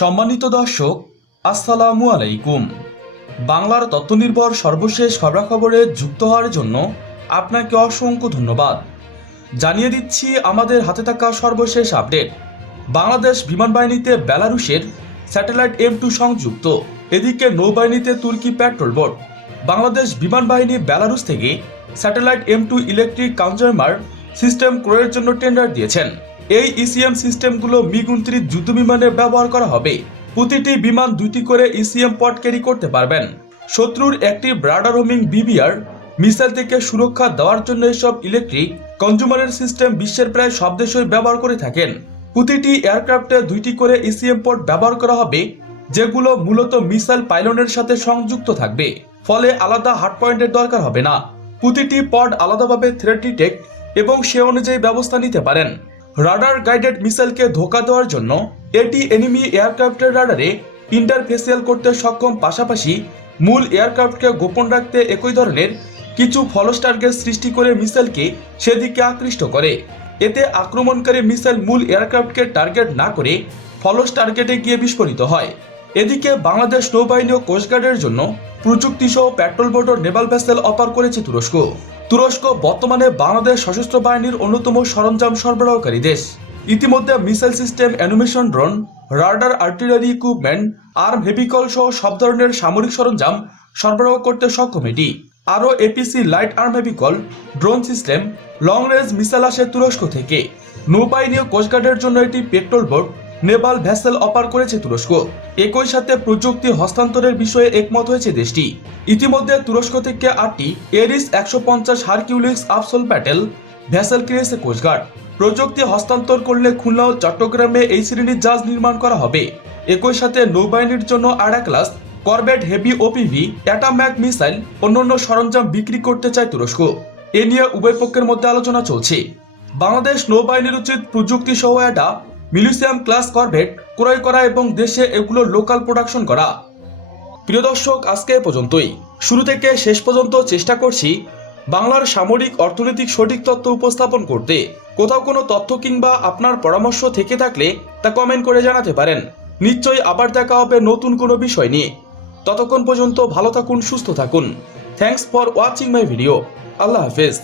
সম্মানিত দর্শক, আসসালামু আলাইকুম। বাংলার তথ্যনির্ভর সর্বশেষ খবরাখবরে যুক্ত হওয়ার জন্য আপনাকে অসংখ্য ধন্যবাদ। জানিয়ে দিচ্ছি আমাদের হাতে থাকা সর্বশেষ আপডেট। বাংলাদেশ বিমান বাহিনীতে বেলারুশের স্যাটেলাইট-M2 সংযুক্ত। এদিকে নৌবাহিনীতে তুর্কি পেট্রোল বোট। বাংলাদেশ বিমান বাহিনী বেলারুশ থেকে স্যাটেলাইট-M2 ইলেকট্রিক কনজুমার সিস্টেম ক্রয়ের জন্য টেন্ডার দিয়েছেন। এই ইসিএম সিস্টেমগুলো মিগ-29 যুদ্ধবিমানে ব্যবহার করা হবে। প্রতিটি বিমান 2টি করে ইসিএম পড ক্যারি করতে পারবেন। শত্রুর একটি রাডার হোমিং বিবিআর মিসাইল থেকে সুরক্ষা দেওয়ার জন্য এসব ইলেকট্রিক কনজুমারের সিস্টেম বিশ্বের প্রায় সব দেশই ব্যবহার করে থাকেন। প্রতিটি এয়ারক্রাফটে 2টি করে ইসিএম পড ব্যবহার করা হবে, যেগুলো মূলত মিসাইল পাইলনের সাথে সংযুক্ত থাকবে। ফলে আলাদা হার্ড পয়েন্টের দরকার হবে না। প্রতিটি পড আলাদাভাবে থ্রেট ডিটেক্ট এবং সে অনুযায়ী ব্যবস্থা নিতে পারেন। রাডার গাইডেড মিসাইলকে ধোঁকা দেওয়ার জন্য এটি এনিমি এয়ারক্রাফটের রাডারে ইন্টারফেসিয়াল করতে সক্ষম, পাশাপাশি মূল এয়ারক্রাফটকে গোপন রাখতে একই ধরনের কিছু ফলস টার্গেট সৃষ্টি করে মিসাইলকে সেদিকে আকৃষ্ট করে। এতে আক্রমণকারী মিসাইল মূল এয়ারক্রাফটকে টার্গেট না করে ফলস টার্গেটে গিয়ে বিস্ফোরিত হয়। এদিকে বাংলাদেশ নৌবাহিনী ও কোস্টগার্ডের জন্য প্রযুক্তি সহ পেট্রোল বোট ও নেভাল ভেসেল অফার করেছে তুরস্ক। তুরস্ক বর্তমানে বাংলাদেশ সশস্ত্র বাহিনীর অন্যতম সরঞ্জাম সরবরাহকারী দেশ। ইতিমধ্যে missile system, animation drone, radar, artillery equipment, arm vehicle সহ সব ধরনের সামরিক সরঞ্জাম সরবরাহ করতে সক্ষম এটি। আরও APC, light arm vehicle, drone system, long range missile আসে তুরস্ক থেকে। নৌবাহিনী ও কোস্টগার্ডের জন্য এটি petrol boat, Naval vessel offer করেছে তুরস্ক। একই সাথে প্রযুক্তি হস্তান্তরের বিষয়ে একমত হয়েছে দেশটি। ইতিমধ্যে তুরস্ক থেকে 8টি এরিস 150 হারকিউলিস আফসোল প্যাটেল ভেসেল কিনেছে কোস্টগার্ড। প্রযুক্তি হস্তান্তর করলে খুলনা ও চট্টগ্রামে এই শ্রেণীর জাহাজ নির্মাণ করা হবে। একই সাথে নৌবাহিনীর জন্য আড়া ক্লাস করভেট, হেভি ওপিভি, অ্যাটাম্যাক মিসাইল, অন্যান্য সরঞ্জাম বিক্রি করতে চায় তুরস্ক। এ নিয়ে উভয় পক্ষের মধ্যে আলোচনা চলছে। বাংলাদেশ নৌবাহিনীর উচিত প্রযুক্তি সহ একটা মিলিশিয়াম ক্লাস করভেট ক্রয় করা এবং দেশে এগুলো লোকাল প্রোডাকশন করা। প্রিয় দর্শক, আজকে এ পর্যন্তই। শুরু থেকে শেষ পর্যন্ত চেষ্টা করছি বাংলার সামরিক অর্থনৈতিক সঠিক তথ্য উপস্থাপন করতে। কোথাও কোনো তথ্য কিংবা আপনার পরামর্শ থেকে থাকলে তা কমেন্ট করে জানাতে পারেন। নিশ্চয়ই আবার দেখা হবে নতুন কোনো বিষয় নিয়ে। ততক্ষণ পর্যন্ত ভালো থাকুন, সুস্থ থাকুন। Thanks for watching my video. আল্লাহ হাফেজ।